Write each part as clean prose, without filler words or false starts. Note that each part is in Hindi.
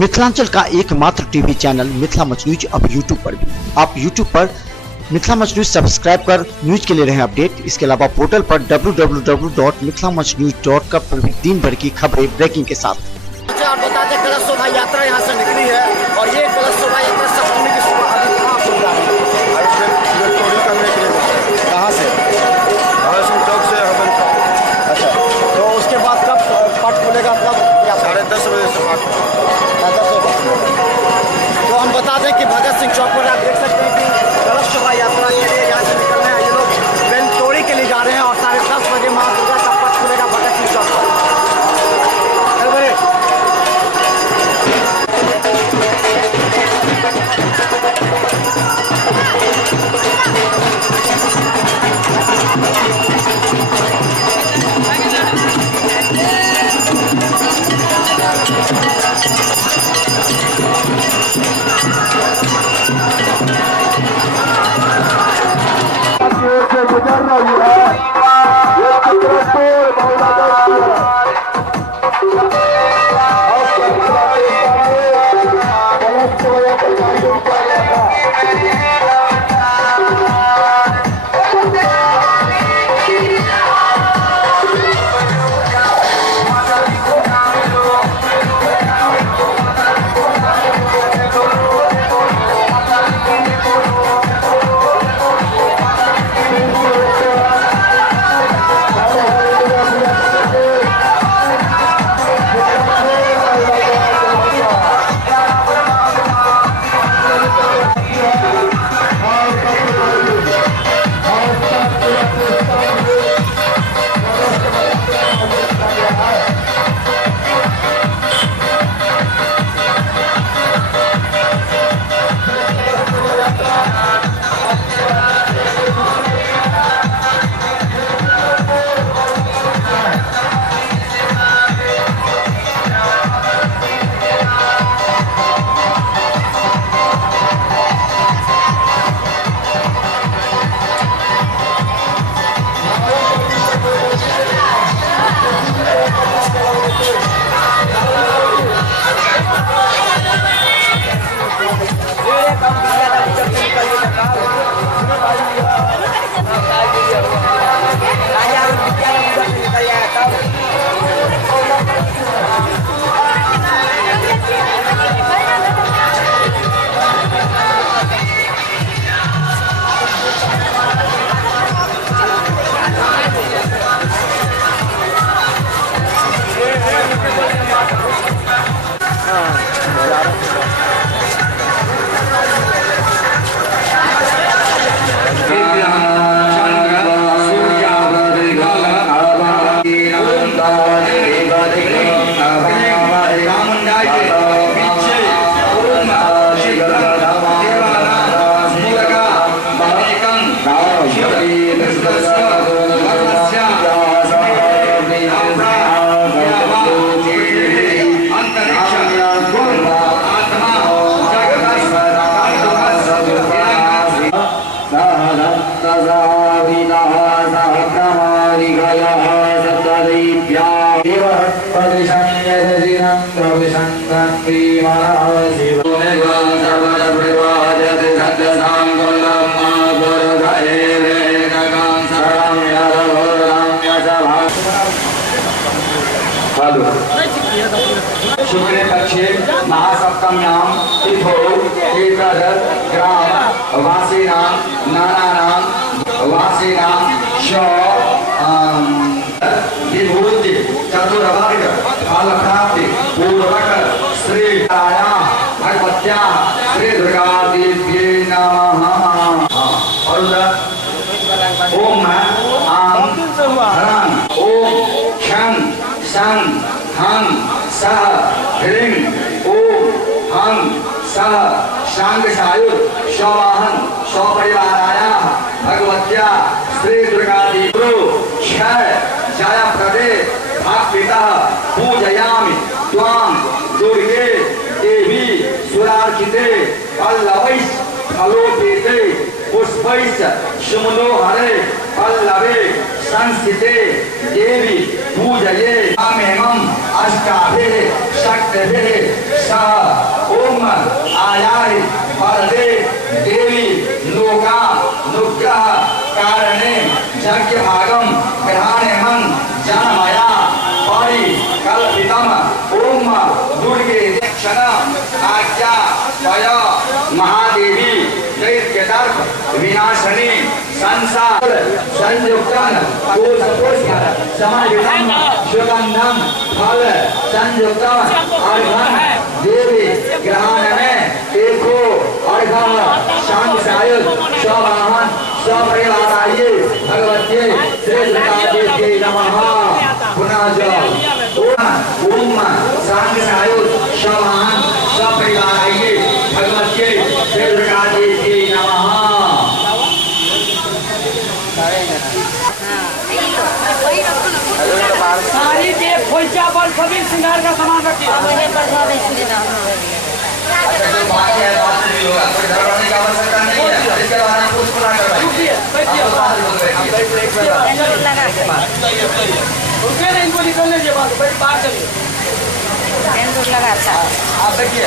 मिथिलांचल का एकमात्र TV channel Mithila much news अब यूट्यूब पर भी। आप यूट्यूब पर मिथिला मच न्यूज सब्सक्राइब कर न्यूज के लिए रहे अपडेट। इसके अलावा पोर्टल पर www.mithilamachnews.com पर भी दिन भर की खबरें ब्रेकिंग के साथ। और बता दें कलश शोभा यात्रा यहाँ से निकली है और ये कलश शोभा यात्रा सप्तमी की सुबह अभी कहाँ से जा रही है? चोरी करने के लिए कहाँ से? सिंह चौक से हवन चौक। अच्छा, तो उसके बाद कब पट खुलेगा? कब? 10:30 बजे से पट। तो हम बता दें कि भगत सिंह चौक पर आप देख सकते हैं कि कलश शोभा यात्रा के लिए यहाँ से निकल रहे हैं। ये लोग बेल तोड़ी के लिए जा रहे हैं और 10:30 बजे माँ दुर्गा का पट खुलेगा भगत सिंह चौक पर। गुजर रही है ये शुक्रे पक्षे महासप्तम्यां तिथौ एतद् ग्राम वासीनां नानानां वासीनां श विभूति चतुर्वर्ग फल प्राप्ति पूर्वक श्री भगवत्या श्री दुर्गा देव्यै नमः। ओम आं ह्रां ओम क्षं शं हं सह ह्रीं ओम हं सह शांगशायु स्वाहन स्वपरिवाराया भगवत्या श्री दुर्गा देवी क्षय जयप्रदे भक्तितः पूजयामि त्वां दुर्गे देवी सुरार्चिते पल्लवैः फलोपेते पुष्पैश्च सुमनोहरे पल्लवे संस्थिते देवी पूजये अमेमं अष्टाभिः शक्तिभिः सह ओम आयाहि वरदे देवी लोका नुग्रह कारणे यज्ञ भागम ग्रहणेमं जनमया परिकल्पितम् ओम दुर्गे क्षण आज्ञा वय महादेवी दैत्यदर्प विनाशनी संसार संयुक्तन कोशपुष्प समायुक्तम सुगंधम फल संयुक्तम अर्घम देवी ग्रहण में एको अर्घम शांति सायुध स्ववाहन स्वप्रियवाराये भगवत्ये श्री दुर्गादेव्यै नमः। पुनः जप ओम शांति सायुध स्ववाहन स्वप्रियवाराये भगवत्ये श्री दुर्गादेव्यै नमः। सारी टेप खोइचा पर सभी श्रृंगार का सामान रखिए। इनको निकलने के बाद बाहर चलिए। आप देखिए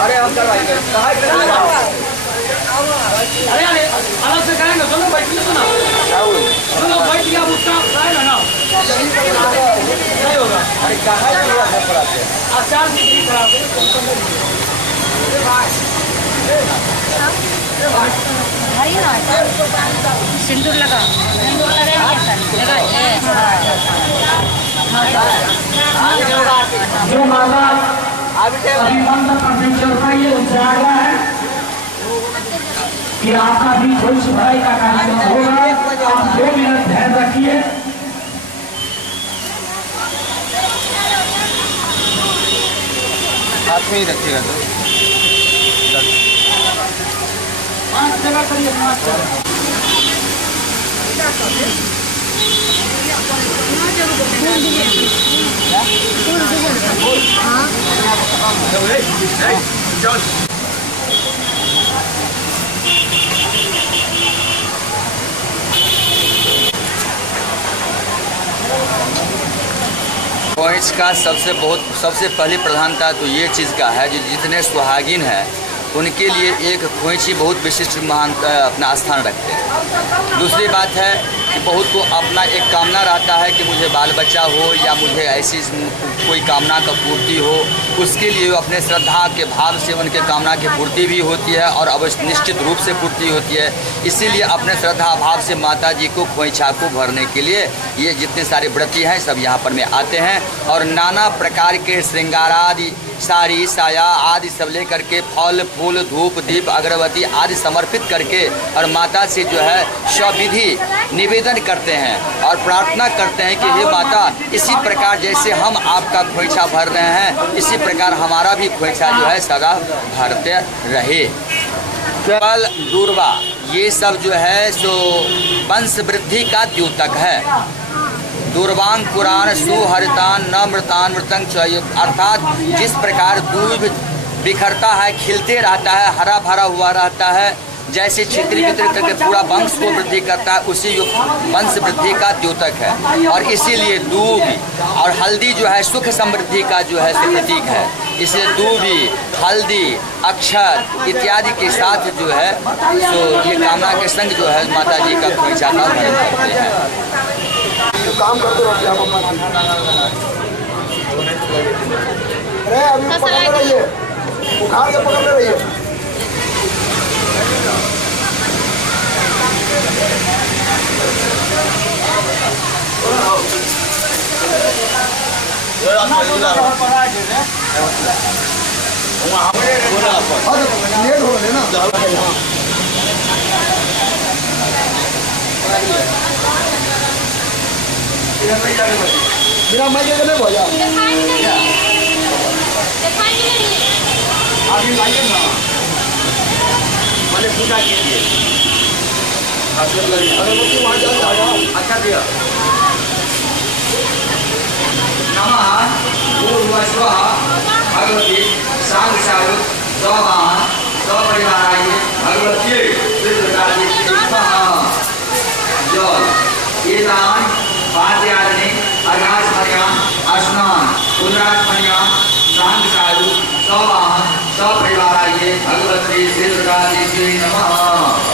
अरे हम करवाएंगे अरे अलग से करेंगे दोनों बैठिए तो ना दोनों बैठ गया उसका खाएगा ना नहीं होगा। अरे कहाँ आचार नहीं खराब सिंदूर लगा जो माता अभी मंत्र पर चलता है ये उजाला है कि आपका भी कोई सुधाई का कार्यक्रम होगा। आप 2 मिनट ध्यान रखिए। हाथ में ही रखिएगा सर। 5 जगह करिए 5 जगह। खोइच का सबसे पहली प्रधानता तो ये चीज़ का है, जो जितने सुहागिन हैं उनके लिए एक खोइची बहुत विशिष्ट महान अपना स्थान रखते हैं। दूसरी बात है कि बहुत को अपना एक कामना रहता है कि मुझे बाल बच्चा हो या मुझे ऐसी कोई कामना का पूर्ति हो, उसके लिए अपने श्रद्धा के भाव से उनके कामना की पूर्ति भी होती है और अवश्य निश्चित रूप से पूर्ति होती है। इसीलिए अपने श्रद्धा भाव से माता जी को खोइछा को भरने के लिए ये जितने सारे व्रती हैं सब यहाँ पर में आते हैं और नाना प्रकार के श्रृंगार आदि साड़ी साया आदि सब लेकर के फल फूल धूप दीप अगरबत्ती आदि समर्पित करके और माता से जो है सविधि निवेदन करते हैं और प्रार्थना करते हैं कि हे माता, इसी प्रकार जैसे हम आपका खोइछा भर रहे हैं इसी प्रकार हमारा भी खोइछा जो है सदा भरते रहे। केवल दूर्वा ये सब जो है सो वंश वृद्धि का द्योतक है। दूर्वांग पुराण सुहरितान न मृतान मृतंग चय, अर्थात जिस प्रकार दूध बिखरता है खिलते रहता है हरा भरा हुआ रहता है, जैसे छित्री वितरित करके पूरा वंश को वृद्धि करता है उसी वंश वृद्धि का द्योतक है। और इसीलिए दूध और हल्दी जो है सुख समृद्धि का जो है प्रतीक है। इसलिए दूधी हल्दी अक्षत इत्यादि के साथ जो है तो ये कामना के संग जो है माता जी का खोइछा का भरण करते हैं। तो काम करते रहो क्या अरे अभी पकड़ते रहिए, उखाड़ के पकड़ते रहिए। लेट हो रहे ना बिना मजे के नहीं भैया अभी लाइए ना मैंने पूजा कीजिए। अगरबत्ती वहाँ जाओ अच्छा दिया नमः भगवती सांग सारू सवाहन सपरिवार आइए भगवती जल ईदान पाद्याग्नि अर्घाचमनियान स्नान पुनराचमनियान सांग सारू सवाहन सपरिवार आइए भगवती श्री दुर्गा देवी नमः।